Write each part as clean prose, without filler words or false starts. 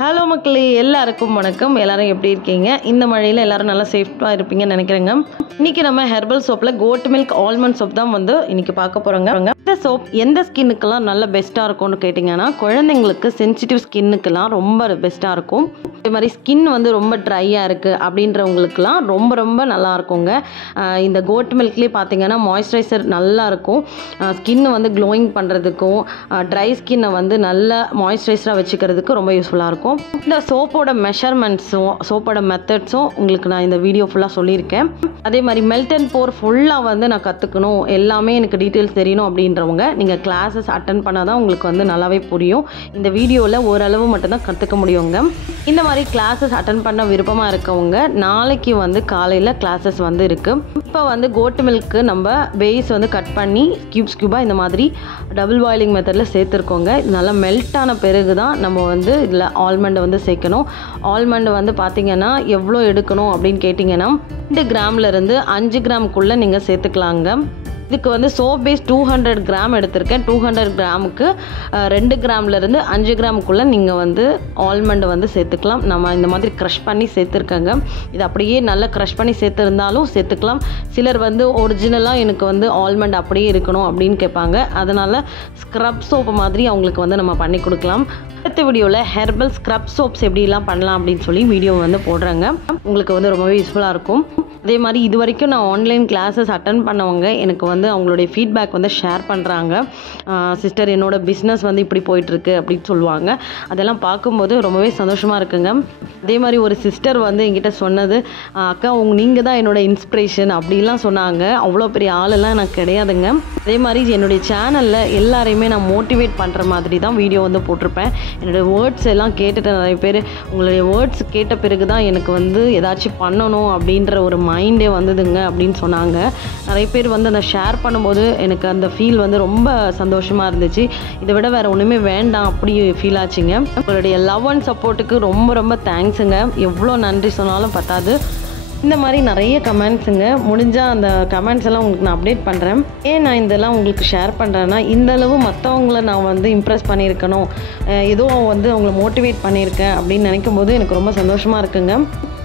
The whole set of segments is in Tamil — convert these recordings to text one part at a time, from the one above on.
ஹலோ மக்களே, எல்லாருக்கும் வணக்கம். எல்லாரும் எப்படி இருக்கீங்க? இந்த மழையில் எல்லாரும் நல்லா சேஃபாக இருப்பீங்கன்னு நினைக்கிறேங்க. இன்றைக்கி நம்ம ஹெர்பல் சோப்பில் கோட் மில்க் ஆல்மண்ட் சோப் தான் வந்து இன்றைக்கி பார்க்க போகிறோங்க. இந்த சோப் எந்த ஸ்கின்னுக்கெல்லாம் நல்ல பெஸ்ட்டாக இருக்கும்னு கேட்டிங்கன்னா, குழந்தைங்களுக்கு சென்சிட்டிவ் ஸ்கின்னுக்கெல்லாம் ரொம்ப பெஸ்ட்டாக இருக்கும். இதே மாதிரி ஸ்கின் வந்து ரொம்ப ட்ரையாக இருக்குது அப்படின்றவங்களுக்குலாம் ரொம்ப ரொம்ப நல்லா இருக்குங்க. இந்த கோட் மில்க்லேயே பார்த்தீங்கன்னா மாய்ஸ்சரைசர் நல்லா இருக்கும். ஸ்கின்னை வந்து க்ளோயிங் பண்ணுறதுக்கும் ட்ரை ஸ்கின்னை வந்து நல்ல மாய்ஸ்சரைசராக வச்சுக்கிறதுக்கு ரொம்ப யூஸ்ஃபுல்லாக இருக்கும். இந்த சோப்போட மெஷர்மெண்ட்ஸும் சோப்போட மெத்தட்ஸும் உங்களுக்கு நான் இந்த வீடியோ ஃபுல்லாக சொல்லியிருக்கேன். அதே மாதிரி மெல்ட் அண்ட் போர் ஃபுல்லாக வந்து நான் கற்றுக்கணும், எல்லாமே எனக்கு டீட்டெயில்ஸ் தெரியணும் அப்படின்றவங்க நீங்கள் கிளாஸஸ் அட்டன் பண்ணால் தான் உங்களுக்கு வந்து நல்லாவே புரியும். இந்த வீடியோவில் ஓரளவு மட்டும்தான் கற்றுக்க முடியுங்க. இந்த மாதிரி கிளாஸஸ் அட்டன் பண்ண விருப்பமாக இருக்கவங்க நாளைக்கு வந்து காலையில் கிளாஸஸ் வந்து இருக்குது. இப்போ வந்து கோட் மில்க்கு நம்ம பேஸ் வந்து கட் பண்ணி க்யூபாக இந்த மாதிரி டபுள் பாயிலிங் மெத்தடில் சேர்த்துருக்கோங்க. இது நல்லா மெல்ட் ஆன பிறகு தான் நம்ம வந்து இதில் ஆல்மண்டை வந்து சேர்க்கணும். ஆல்மண்டு வந்து பார்த்திங்கன்னா எவ்வளோ எடுக்கணும் அப்படின்னு கேட்டிங்கன்னா 2 கிராம்லேருந்து 5 கிராமுக்குள்ளே நீங்கள் சேர்த்துக்கலாங்க. இதுக்கு வந்து சோப் பேஸ் 200 கிராம் எடுத்திருக்கேன். 200 கிராமுக்கு 2 கிராம்லேருந்து 5 கிராமுக்குள்ளே நீங்கள் வந்து ஆல்மண்டை வந்து சேர்த்துக்கலாம். நம்ம இந்த மாதிரி க்ரஷ் பண்ணி சேர்த்துருக்கேங்க. இது அப்படியே நல்லா க்ரஷ் பண்ணி சேர்த்துருந்தாலும் சேர்த்துக்கலாம். சிலர் வந்து ஒரிஜினலாக எனக்கு வந்து ஆல்மண்ட் அப்படியே இருக்கணும் அப்படின்னு கேட்பாங்க. அதனால் ஸ்க்ரப் சோப்பு மாதிரி அவங்களுக்கு வந்து நம்ம பண்ணி கொடுக்கலாம். அடுத்த வீடியோவில் ஹெர்பல் ஸ்க்ரப் சோப்ஸ் எப்படிலாம் பண்ணலாம் அப்படின்னு சொல்லி வீடியோ வந்து போடுறாங்க. உங்களுக்கு வந்து ரொம்பவே யூஸ்ஃபுல்லாக இருக்கும். அதே மாதிரி இது வரைக்கும் நான் ஆன்லைன் கிளாஸஸ் அட்டன் பண்ணவங்க எனக்கு வந்து அவங்களுடைய ஃபீட்பேக் வந்து ஷேர் பண்ணுறாங்க. சிஸ்டர், என்னோடய பிஸ்னஸ் வந்து இப்படி போயிட்டுருக்கு அப்படின்னு சொல்லுவாங்க. அதெல்லாம் பார்க்கும்போது ரொம்பவே சந்தோஷமாக இருக்குங்க. அதே மாதிரி ஒரு சிஸ்டர் வந்து என்கிட்ட சொன்னது, அக்கா நீங்கள் தான் என்னோடய இன்ஸ்பிரேஷன் அப்படிலாம் சொன்னாங்க. அவ்வளோ பெரிய ஆளெல்லாம் எனக்கு கிடையாதுங்க. அதே மாதிரி என்னுடைய சேனலில் எல்லாரையுமே நான் மோட்டிவேட் பண்ணுற மாதிரி தான் வீடியோ வந்து போட்டிருப்பேன். என்னுடைய வேர்ட்ஸ் எல்லாம் கேட்டுட்டு நிறைய பேர் உங்களுடைய வேர்ட்ஸ் கேட்ட பிறகு தான் எனக்கு வந்து ஏதாச்சும் பண்ணணும் அப்படின்ற ஒரு மைண்டே வந்ததுங்க அப்படின்னு சொன்னாங்க. நிறைய பேர் வந்து அதை ஷேர் பண்ணும்போது எனக்கு அந்த ஃபீல் வந்து ரொம்ப சந்தோஷமாக இருந்துச்சு. இதை விட வேறு ஒன்றுமே வேண்டாம் அப்படி ஃபீல் ஆச்சுங்க. உங்களுடைய லவ் அண்ட் சப்போர்ட்டுக்கு ரொம்ப ரொம்ப தேங்க்ஸுங்க. எவ்வளோ நன்றி சொன்னாலும் பத்தாது. இந்த மாதிரி நிறைய கமெண்ட்ஸுங்க. முடிஞ்சால் அந்த கமெண்ட்ஸ் எல்லாம் உங்களுக்கு நான் அப்டேட் பண்ணுறேன். ஏன் நான் இதெல்லாம் உங்களுக்கு ஷேர் பண்ணுறேன்னா, இந்தளவு மற்றவங்கள நான் வந்து இம்ப்ரெஸ் பண்ணியிருக்கணும், ஏதோ வந்து அவங்கள மோட்டிவேட் பண்ணியிருக்கேன் அப்படின்னு நினைக்கும் போது எனக்கு ரொம்ப சந்தோஷமாக இருக்குங்க.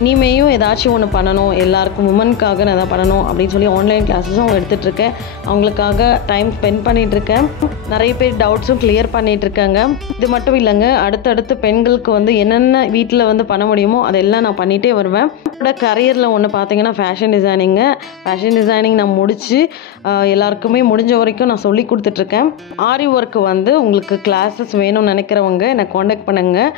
இனிமேயும் ஏதாச்சும் ஒன்று பண்ணணும், எல்லாருக்கும் உமனுக்காக நான் எதாவது பண்ணணும் அப்படின்னு சொல்லி ஆன்லைன் கிளாஸஸும் அவங்க எடுத்துகிட்ருக்கேன். அவங்களுக்காக டைம் ஸ்பெண்ட் பண்ணிகிட்ருக்கேன். நிறைய பேர் டவுட்ஸும் கிளியர் பண்ணிகிட்ருக்காங்க. இது மட்டும் இல்லைங்க, அடுத்தடுத்து பெண்களுக்கு வந்து என்னென்ன வீட்டில் வந்து பண்ண முடியுமோ அதெல்லாம் நான் பண்ணிகிட்டே வருவேன். என்னோட கரியரில் ஒன்று பார்த்தீங்கன்னா ஃபேஷன் டிசைனிங் நான் முடித்து எல்லாருக்குமே முடிஞ்ச வரைக்கும் நான் சொல்லி கொடுத்துட்ருக்கேன். ஆரி ஒர்க்கு வந்து உங்களுக்கு கிளாஸஸ் வேணும்னு நினைக்கிறவங்க என்னை காண்டாக்ட் பண்ணுங்கள்.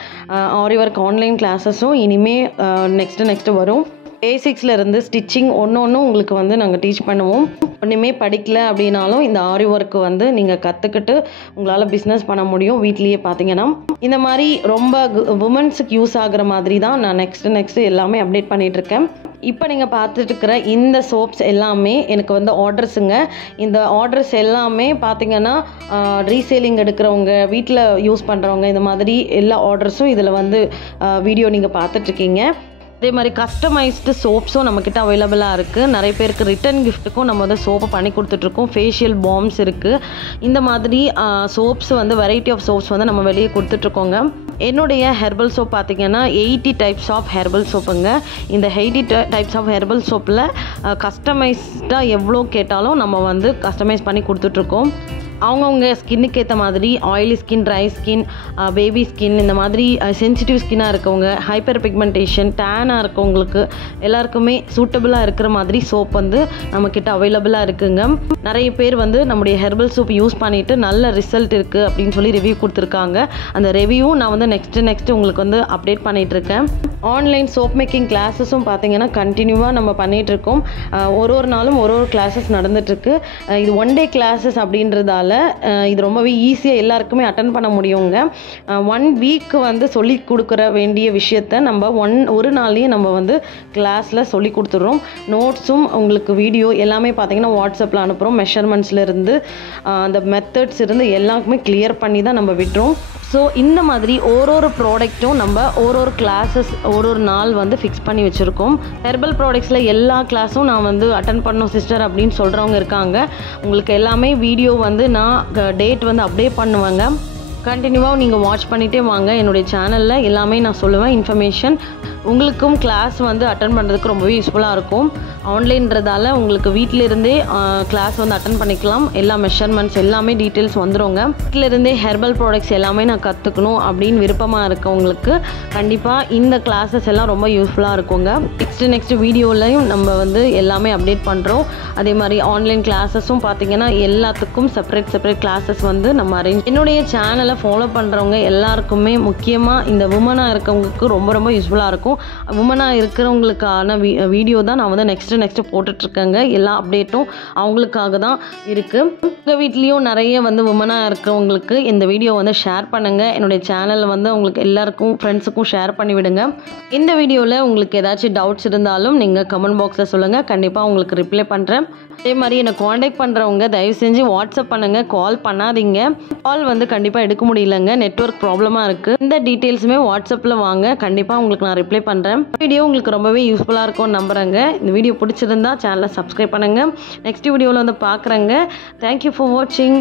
ஆரி ஒர்க் ஆன்லைன் கிளாஸஸும் இனிமேல் நெக்ஸ்ட்டு வரும். பேசிக்ஸில் இருந்து ஸ்டிச்சிங் ஒன்று உங்களுக்கு வந்து நாங்கள் டீச் பண்ணுவோம். ஒன்றுமே படிக்கல அப்படின்னாலும் இந்த ஆரி ஒர்க்கு வந்து நீங்கள் கற்றுக்கிட்டு உங்களால் பிஸ்னஸ் பண்ண முடியும் வீட்லேயே. பார்த்தீங்கன்னா இந்த மாதிரி ரொம்ப உமன்ஸுக்கு யூஸ் ஆகிற மாதிரி தான் நான் நெக்ஸ்ட்டு எல்லாமே அப்டேட் பண்ணிகிட்ருக்கேன். இப்போ நீங்கள் பார்த்துட்டு இருக்கிற இந்த சோப்ஸ் எல்லாமே எனக்கு வந்து ஆர்டர்ஸுங்க. இந்த ஆர்டர்ஸ் எல்லாமே பார்த்தீங்கன்னா ரீசேலிங் எடுக்கிறவங்க, வீட்டில் யூஸ் பண்ணுறவங்க, இந்த மாதிரி எல்லா ஆர்டர்ஸும் இதில் வந்து வீடியோ நீங்கள் பார்த்துட்ருக்கீங்க. அதே மாதிரி கஸ்டமைஸ்டு சோப்ஸும் நம்மக்கிட்ட அவைலபிளாக இருக்குது. நிறைய பேருக்கு ரிட்டன் கிஃப்ட்டுக்கும் நம்ம வந்து சோப்பை பண்ணி கொடுத்துட்ருக்கோம். ஃபேஷியல் பாம்ஸ் இருக்குது. இந்த மாதிரி சோப்ஸ் வந்து வெரைட்டி ஆஃப் சோப்ஸ் வந்து நம்ம வெளியே கொடுத்துட்ருக்கோங்க. என்னுடைய ஹெர்பல் சோப் பார்த்திங்கன்னா 80 டைப்ஸ் ஆஃப் ஹெர்பல் சோப்புங்க. இந்த 80 டைப்ஸ் ஆஃப் ஹெர்பல் சோப்பில் கஸ்டமைஸ்டாக எவ்வளோ கேட்டாலும் நம்ம வந்து கஸ்டமைஸ் பண்ணி கொடுத்துட்ருக்கோம். அவங்கவுங்க ஸ்கின்னுக்கு ஏற்ற மாதிரி oily skin, dry skin, baby skin, இந்த மாதிரி சென்சிட்டிவ் ஸ்கின்னாக இருக்கவங்க, ஹைப்பர் பிக்மெண்டேஷன், டேனாக இருக்கவங்களுக்கு எல்லாருக்குமே சூட்டபுளாக இருக்கிற மாதிரி சோப் வந்து நம்மக்கிட்ட அவைலபிளாக இருக்குங்க. நிறைய பேர் வந்து நம்முடைய ஹெர்பல் சோப் யூஸ் பண்ணிவிட்டு நல்ல ரிசல்ட் இருக்குது அப்படின்னு சொல்லி ரிவ்யூ கொடுத்துருக்காங்க. அந்த ரிவ்யூ நான் வந்து நெக்ஸ்ட்டு உங்களுக்கு வந்து அப்டேட் பண்ணிகிட்ருக்கேன். ஆன்லைன் சோப் மேக்கிங் கிளாஸஸும் பார்த்திங்கன்னா கண்டினியூவாக நம்ம பண்ணிகிட்ருக்கோம். ஒரு நாளும் ஒரு கிளாஸஸ் நடந்துகிட்ருக்கு. இது 1 டே கிளாஸஸ் அப்படின்றதால இது ரொம்பவே ஈஸியாக எல்லாருக்குமே அட்டன் பண்ண முடியுங்க. 1 வீக் வந்து சொல்லி கொடுக்குற வேண்டிய விஷயத்த நம்ம ஒரு நாள்லேயே நம்ம வந்து கிளாஸில் சொல்லி கொடுத்துட்றோம். நோட்ஸும் உங்களுக்கு வீடியோ எல்லாமே பார்த்திங்கன்னா வாட்ஸ்அப்பில் அனுப்புகிறோம். மெஷர்மெண்ட்ஸ்லேருந்து அந்த மெத்தட்ஸ் இருந்து எல்லாருக்குமே கிளியர் பண்ணி தான் நம்ம விட்டுறோம். ஸோ இந்த மாதிரி ஒரு ப்ராடக்ட்டும் நம்ம ஒரு கிளாஸஸ் ஒரு நாள் வந்து ஃபிக்ஸ் பண்ணி வச்சுருக்கோம். ஹெர்பல் ப்ராடக்ட்ஸில் எல்லா கிளாஸும் நான் வந்து அட்டன் பண்ணணும் சிஸ்டர் அப்படின்னு சொல்கிறவங்க இருக்காங்க. உங்களுக்கு எல்லாமே வீடியோ வந்து நான் டேட் வந்து அப்டேட் பண்ணுவேங்க. கண்டினியூவாக நீங்கள் வாட்ச் பண்ணிகிட்டே வாங்க. என்னுடைய சேனலில் எல்லாமே நான் சொல்லுவேன் இன்ஃபர்மேஷன். உங்களுக்கும் கிளாஸ் வந்து அட்டன் பண்ணுறதுக்கு ரொம்பவே யூஸ்ஃபுல்லாக இருக்கும். ஆன்லைன்றதால உங்களுக்கு வீட்டிலிருந்தே கிளாஸ் வந்து அட்டன் பண்ணிக்கலாம். எல்லா மெஷர்மெண்ட்ஸ் எல்லாமே டீட்டெயில்ஸ் வந்துடுங்க. வீட்டிலிருந்தே ஹெர்பல் ப்ராடக்ட்ஸ் எல்லாமே நான் கற்றுக்கணும் அப்படின்னு விருப்பமாக இருக்கவங்களுக்கு கண்டிப்பாக இந்த கிளாஸஸ் எல்லாம் ரொம்ப யூஸ்ஃபுல்லாக இருக்குங்க. நெக்ஸ்ட் வீடியோலையும் நம்ம வந்து எல்லாமே அப்டேட் பண்ணுறோம். அதே மாதிரி ஆன்லைன் கிளாஸஸும் பார்த்தீங்கன்னா எல்லாத்துக்கும் செப்பரேட் கிளாஸஸ் வந்து நம்ம அரேஞ்ச். என்னுடைய சேனலை ஃபாலோ பண்ணுறவங்க எல்லாருக்குமே முக்கியமாக இந்த உமனாக இருக்கவங்களுக்கு ரொம்ப யூஸ்ஃபுல்லாக இருக்கும். உமனாக இருக்கிறவங்களுக்கான வீடியோ தான் நான் வந்து நெக்ஸ்ட் போட்டுட்ருக்கேங்க. எல்லா அப்டேட்டும் அவங்களுக்காக தான் இருக்குது. உங்கள் வீட்லேயும் நிறைய வந்து உமனாக இருக்கிறவங்களுக்கு இந்த வீடியோ வந்து ஷேர் பண்ணுங்கள். என்னுடைய சேனலில் வந்து உங்களுக்கு எல்லாருக்கும் ஃப்ரெண்ட்ஸுக்கும் ஷேர் பண்ணிவிடுங்க. இந்த வீடியோவில் உங்களுக்கு ஏதாச்சும் டவுட்ஸ் இருந்தாலும் நீங்கள் கமெண்ட் பாக்ஸில் சொல்லுங்கள். கண்டிப்பாக உங்களுக்கு ரிப்ளை பண்ணுறேன். அதே மாதிரி என்னை காண்டாக்ட் பண்ணுறவங்க தயவு செஞ்சு வாட்ஸ்அப் பண்ணுங்கள், கால் பண்ணாதீங்க. கால் வந்து கண்டிப்பாக எடுக்க முடியலங்க, நெட்வொர்க் ப்ராப்ளமாக இருக்குது. இந்த டீட்டெயில்ஸுமே வாட்ஸ்அப்பில் வாங்க, கண்டிப்பாக உங்களுக்கு நான் ரிப்ளை பண்ணுறேன். வீடியோ உங்களுக்கு ரொம்பவே யூஸ்ஃபுல்லாக இருக்கும்னு நம்புகிறேங்க. இந்த வீடியோ பிடிச்சிருந்தா சேனலை சப்ஸ்கிரைப் பண்ணுங்கள். நெக்ஸ்ட் வீடியோவில் வந்து பார்க்குறேங்க. தேங்க்யூ ஃபார் வாட்சிங்.